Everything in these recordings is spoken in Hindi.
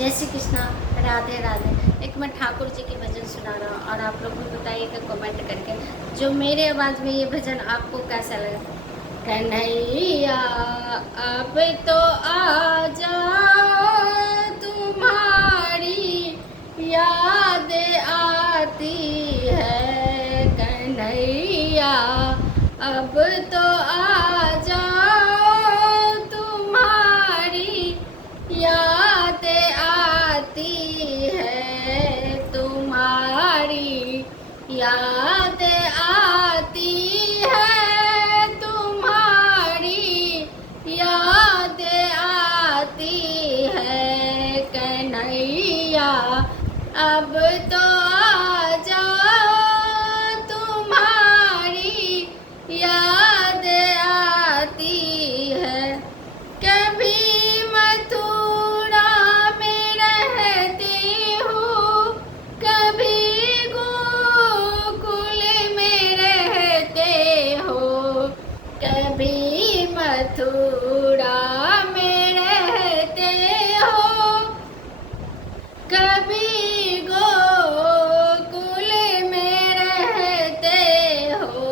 जय श्री कृष्णा, राधे राधे। एक मैं ठाकुर जी की भजन सुना रहा हूँ और आप लोग भी बताइएगा कमेंट करके जो मेरे आवाज़ में ये भजन आपको कैसा लगा। कन्हैया अब तो आ जाओ, तुम्हारी याद आती है। कन्हैया अब तो आ जाओ, तुम्हारी याद आती है। तुम्हारी याद आती है, तुम्हारी याद आती है। कन्हैया अब तो आ जाओ, तुम्हारी याद आती है। कभी मथुरा में रहती हूँ, कभी गोकुल में रहते हो। कभी मथुरा में रहते हो, कभी गोकुल में रहते हो।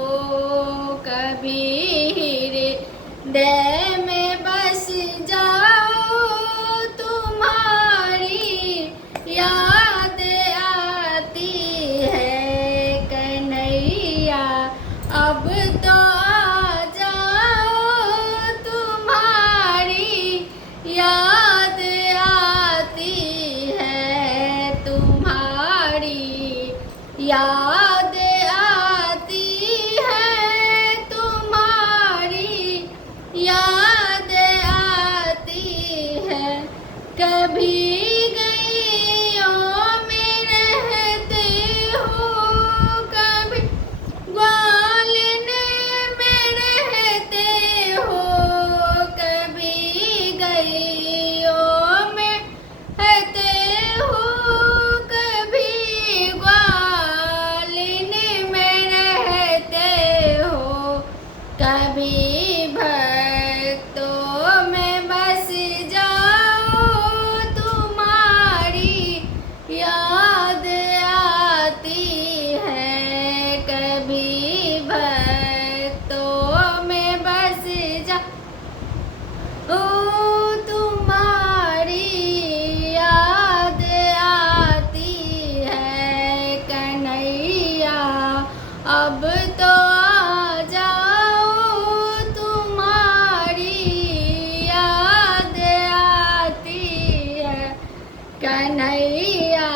कभी हृदय में बस जाओ, तुम्हारी याद आती है। कन्हैया अब तो आ जाओ, तुम्हारी याद आती है। तुम्हारी याद आती है, तुम्हारी याद आती है। कभी गलियों में रहते हो, कभी ग्वालियर में रहते हो। कभी गलियों में रहते हो, कभी ग्वालियर में रहते हो। कभी भक्तों में बस जाओ, तुम्हारी याद आती है। कभी भक्तों में बस जाओ, तुम्हारी याद आती है। कन्हैया अब तो आ जाओ, तुम्हारी याद आती है। कन्हैया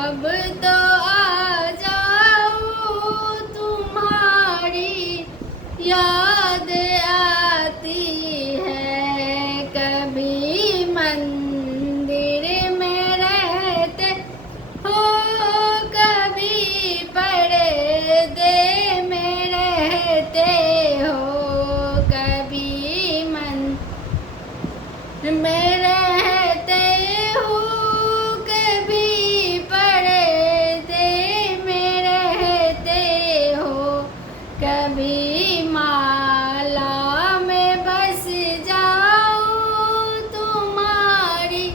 अब तो आ जाओ, तुम्हारी याद आती है। कभी मंदिर में रहते हो, कभी पर्दे में रहते हो। कभी मंदिर में रहते हो, कभी पर्दे में रहते हो। कभी माला में बस जाओ, तुम्हारी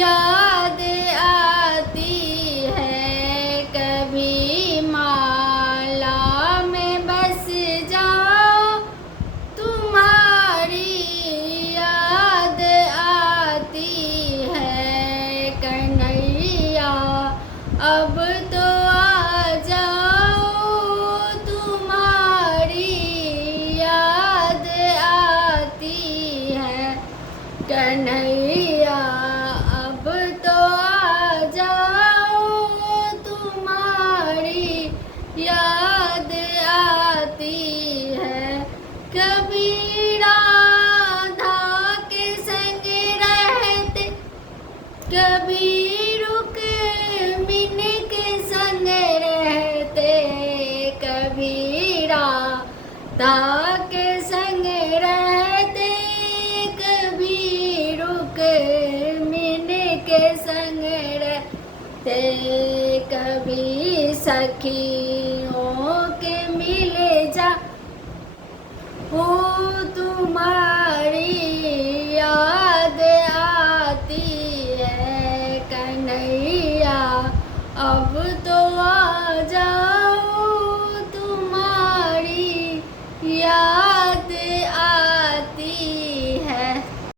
याद आती है। कभी माला में बस जाओ, तुम्हारी याद आती है। कन्हैया अब तो आ जाओ, तुम्हारी याद आती है। कन्हैया अब तो आ जाओ, तुम्हारी याद आती है। कभी राधा के संग रहते, कभी रुक्मिणी के संग रहते। कभी राधा के संग रहते, कभी रुक्मिणी के संग रहते। कभी सखियों के मिले जा हो, तुम्हारी